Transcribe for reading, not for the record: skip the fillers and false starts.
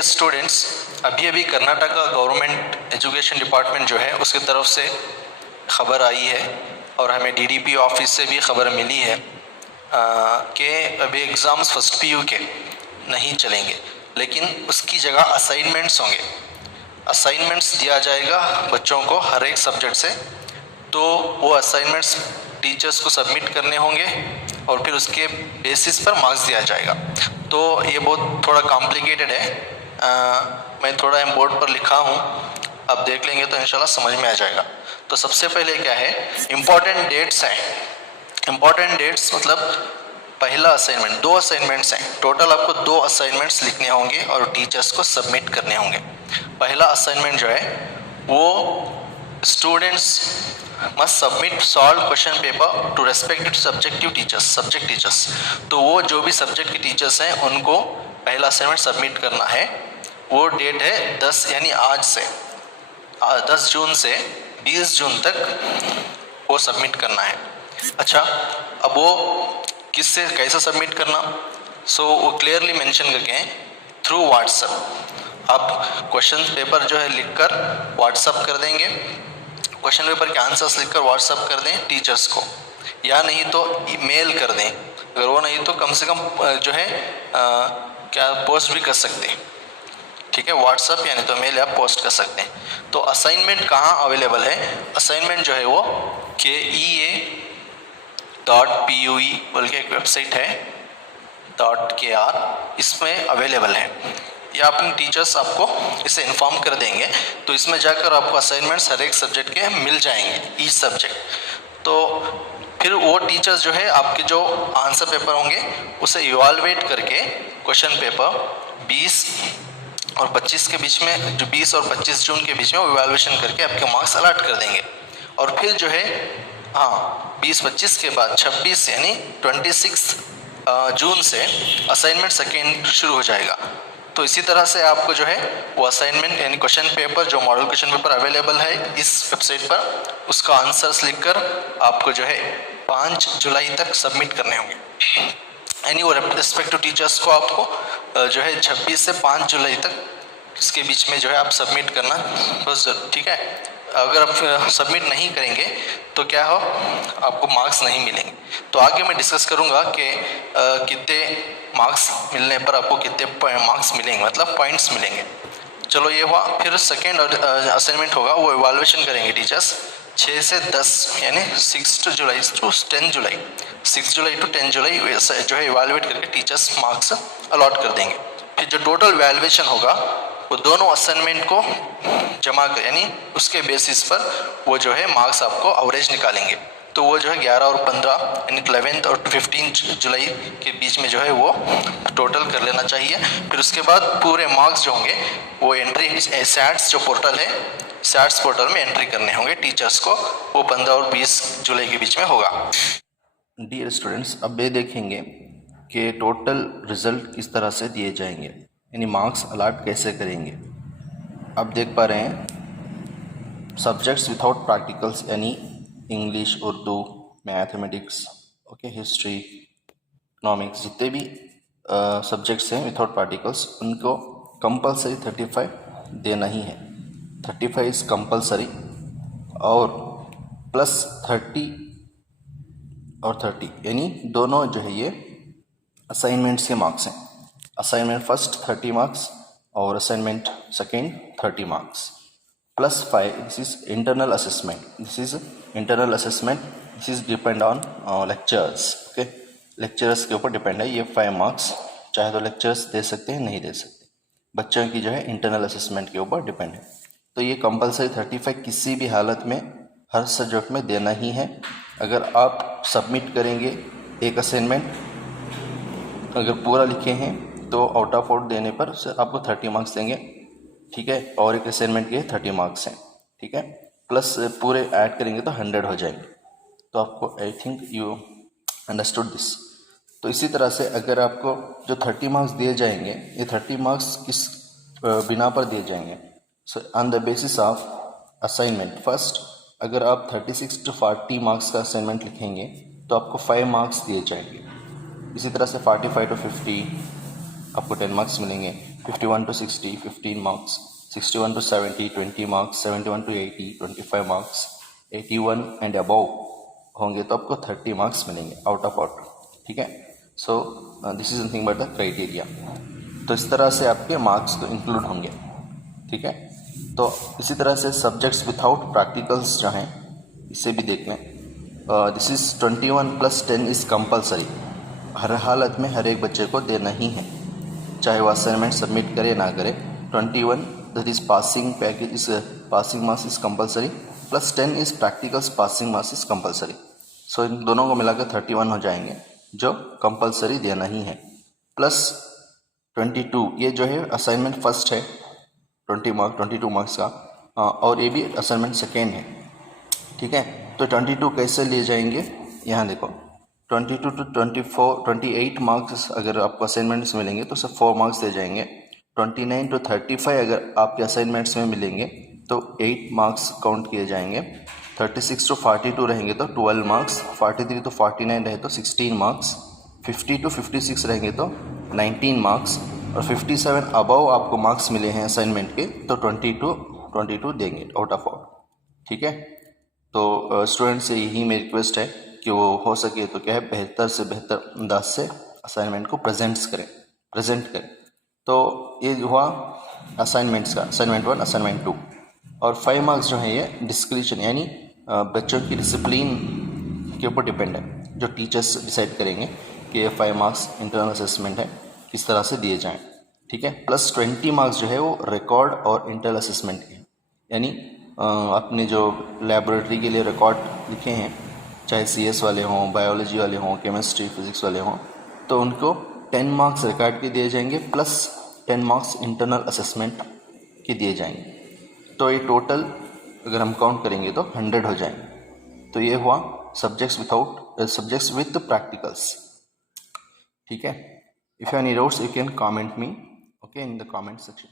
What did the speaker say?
Dear students, अभी Karnataka government education department जो है उसकी तरफ से ख़बर आई है और हमें डीडीपी ऑफिस से भी ख़बर मिली है कि अभी एग्ज़ाम्स फर्स्ट पीयू के नहीं चलेंगे, लेकिन उसकी जगह असाइनमेंट्स होंगे। असाइनमेंट्स दिया जाएगा बच्चों को हर एक सब्जेक्ट से, तो वो असाइनमेंट्स टीचर्स को सबमिट करने होंगे और फिर उसके बेसिस पर मार्क्स दिया जाएगा। तो ये बहुत थोड़ा कॉम्प्लिकेटेड है, मैं थोड़ा बोर्ड पर लिखा हूँ, आप देख लेंगे तो इंशाल्लाह समझ में आ जाएगा। तो सबसे पहले क्या है, इम्पॉर्टेंट डेट्स हैं। इम्पॉर्टेंट डेट्स मतलब पहला असाइनमेंट, 2 असाइनमेंट्स हैं टोटल, आपको 2 असाइनमेंट्स लिखने होंगे और टीचर्स को सबमिट करने होंगे। पहला असाइनमेंट जो है वो students must submit solve question paper two respected subjective teachers, subject teachers. तो वो जो भी सब्जेक्ट के टीचर्स हैं उनको पहला असाइनमेंट सबमिट करना है। वो डेट है 10 यानी आज से 10 जून से 20 जून तक वो सबमिट करना है। अच्छा, अब वो किससे कैसे सबमिट करना, सो वो क्लियरली मेंशन करके हैं थ्रू व्हाट्सएप। आप क्वेश्चन पेपर जो है लिखकर व्हाट्सएप कर देंगे, क्वेश्चन पेपर के आंसर्स लिखकर व्हाट्सएप कर दें टीचर्स को, या नहीं तो ईमेल कर दें। अगर वो नहीं तो कम से कम जो है क्या पोस्ट भी कर सकते हैं, ठीक है, व्हाट्सएप यानी तो मेल या पोस्ट कर सकते हैं। तो असाइनमेंट कहाँ अवेलेबल है, असाइनमेंट जो है वो KEA.PUE बोल के एक वेबसाइट है .KR, इसमें अवेलेबल है। या अपने टीचर्स आपको इसे इन्फॉर्म कर देंगे, तो इसमें जाकर आपको असाइनमेंट्स हर एक सब्जेक्ट के मिल जाएंगे, ईच सब्जेक्ट। तो फिर वो टीचर्स जो है आपके जो आंसर पेपर होंगे उसे इवालुएट करके क्वेश्चन पेपर 20 और 25 के बीच में, जो 20 और 25 जून के बीच में वो इवैल्यूएशन करके आपके मार्क्स अलॉट कर देंगे। और फिर जो है 20-25 के बाद 26 यानी 26 जून से असाइनमेंट सेकेंड शुरू हो जाएगा। तो इसी तरह से आपको जो है वो असाइनमेंट यानी क्वेश्चन पेपर, जो मॉडल क्वेश्चन पेपर अवेलेबल है इस वेबसाइट पर, उसका आंसर्स लिखकर आपको जो है 5 जुलाई तक सबमिट करने होंगे। यानी वो रिस्पेक्ट टू टीचर्स को आपको जो है 26 से 5 जुलाई तक इसके बीच में जो है आप सबमिट करना बस, ठीक है। अगर आप सबमिट नहीं करेंगे तो क्या हो, आपको मार्क्स नहीं मिलेंगे। तो आगे मैं डिस्कस करूंगा कि कितने मार्क्स मिलने पर आपको कितने मार्क्स मिलेंगे, मतलब पॉइंट्स मिलेंगे। चलो ये हुआ। फिर सेकेंड असाइनमेंट होगा, वो इवैल्यूएशन करेंगे टीचर्स 6 से 10 यानी 6 जुलाई टू 10 जुलाई, 6 जुलाई टू 10 जुलाई जो है इवैल्यूएट करके टीचर्स मार्क्स अलॉट कर देंगे। फिर जो टोटल वैल्यूएशन होगा वो दोनों असाइनमेंट को जमा कर, यानी उसके बेसिस पर वो जो है मार्क्स आपको एवरेज निकालेंगे। तो वो जो है 11 और 15 यानी 11 और 15 जुलाई के बीच में जो है वो टोटल कर लेना चाहिए। फिर उसके बाद पूरे मार्क्स जो होंगे वो एंट्री सैट्स जो पोर्टल है, सैट्स पोर्टल में एंट्री करने होंगे टीचर्स को, वो 15 और 20 जुलाई के बीच में होगा। डियर स्टूडेंट्स, अब ये देखेंगे कि टोटल रिजल्ट किस तरह से दिए जाएंगे, यानी मार्क्स अलॉट कैसे करेंगे। आप देख पा रहे हैं सब्जेक्ट्स विदाउट प्रैक्टिकल्स, यानी English, Urdu, mathematics, okay, history, economics, जितने भी सब्जेक्ट्स हैं विदाउट प्रैक्टिकल्स उनको कंपलसरी 35 देना ही है। 35 इज़ कंपलसरी, और प्लस 30 और 30 यानी दोनों जो है ये असाइनमेंट्स के मार्क्स हैं। असाइनमेंट फर्स्ट 30 मार्क्स और assignment second 30 marks, plus 5 this is internal assessment, this is internal assessment, this is depend on lectures, okay, lectures के ऊपर डिपेंड है ये 5 मार्क्स। चाहे तो लेक्चर्स दे सकते हैं, नहीं दे सकते, बच्चों की जो है इंटरनल असेसमेंट के ऊपर डिपेंड है। तो ये कंपलसरी 35 किसी भी हालत में हर सब्जेक्ट में देना ही है। अगर आप सबमिट करेंगे एक असाइनमेंट, अगर पूरा लिखे हैं तो आउट ऑफ आउट देने पर सर आपको 30 मार्क्स देंगे, ठीक है, और एक असाइनमेंट के 30 मार्क्स हैं, ठीक है, प्लस पूरे ऐड करेंगे तो 100 हो जाएंगे। तो आपको I think you understood this. तो इसी तरह से अगर आपको जो 30 मार्क्स दिए जाएंगे, ये 30 मार्क्स किस बिना पर दिए जाएंगे, so on the basis of assignment. First अगर आप 36 to 40 मार्क्स का असाइनमेंट लिखेंगे तो आपको 5 मार्क्स दिए जाएंगे। इसी तरह से 45 to 50, आपको 10 मार्क्स मिलेंगे। 51 to 60 15 marks, 61 to 70 20 marks, 71 to 80 25 marks, 81 and above होंगे तो आपको 30 मार्क्स मिलेंगे आउट ऑफ आउट। ठीक है, so this is nothing but the criteria. तो इस तरह से आपके मार्क्स तो इंक्लूड होंगे। ठीक है, तो इसी तरह से सब्जेक्ट्स विथआउट प्रैक्टिकल्स जो हैं इसे भी देख लें। This is 21 + 10 is compulsory. हर हालत में हर एक बच्चे को देना ही है, चाहे वो असाइनमेंट सबमिट करे ना करे। 21 that is passing package is passing marks is compulsory, + 10 is practicals passing marks is compulsory. So इन दोनों को मिलाकर 31 हो जाएंगे जो कंपलसरी देना ही है। + 22 ये जो है असाइनमेंट फर्स्ट है 22 मार्क्स का, और ये भी असाइनमेंट सेकेंड है। ठीक है, तो 22 कैसे लिए जाएंगे, यहाँ देखो 22 to 28 मार्क्स अगर आपको असाइनमेंट्स मिलेंगे तो सिर्फ 4 मार्क्स दे जाएंगे। 29 to 35 अगर आपके असाइनमेंट्स में मिलेंगे तो 8 मार्क्स काउंट किए जाएंगे। 36 to 42 रहेंगे तो 12 मार्क्स, 43 to 49 रहे तो 16 मार्क्स, 50 to 56 रहेंगे तो 19 मार्क्स, और 57 अबव आपको मार्क्स मिले हैं असाइनमेंट के तो 22 देंगे आउट ऑफ आउट। ठीक है, तो स्टूडेंट से यही मेरी रिक्वेस्ट है कि वो हो सके तो क्या है बेहतर से बेहतर अंदाज से असाइनमेंट को प्रेजेंट करें। तो ये हुआ असाइनमेंट्स का, असाइनमेंट 1 असाइनमेंट 2। और 5 मार्क्स जो है ये डिस्क्रिप्शन यानी बच्चों की डिसिप्लिन के ऊपर डिपेंड है, जो टीचर्स डिसाइड करेंगे कि ये 5 मार्क्स इंटरनल असेसमेंट है किस तरह से दिए जाएँ। ठीक है, + 20 मार्क्स जो है वो रिकॉर्ड और इंटरनल असेसमेंट के, यानी अपने जो लेबोरेटरी के लिए रिकॉर्ड लिखे हैं, चाहे CS वाले हों, बायोलॉजी वाले हों, केमिस्ट्री फिजिक्स वाले हों, तो उनको 10 मार्क्स रिकॉर्ड के दिए जाएंगे + 10 मार्क्स इंटरनल असेसमेंट के दिए जाएंगे। तो ये टोटल अगर हम काउंट करेंगे तो 100 हो जाएंगे। तो ये हुआ सब्जेक्ट्स विथ प्रैक्टिकल्स। ठीक है, if you have any doubts you can comment me okay in the comment section.